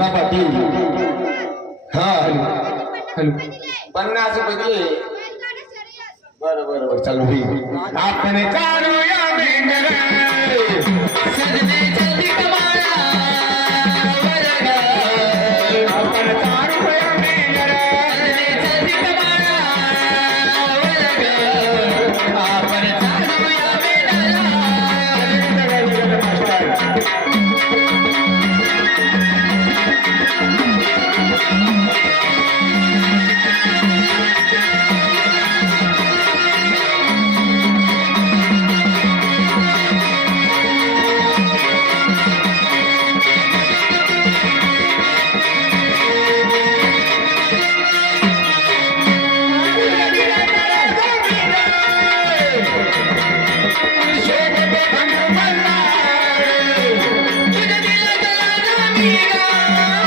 कृष्णा पाटिल हाँ hello hello पन्नास रुपये दिले बरं बरं बरं चालू होईल आपण सजने Yeah.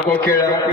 कोकिळा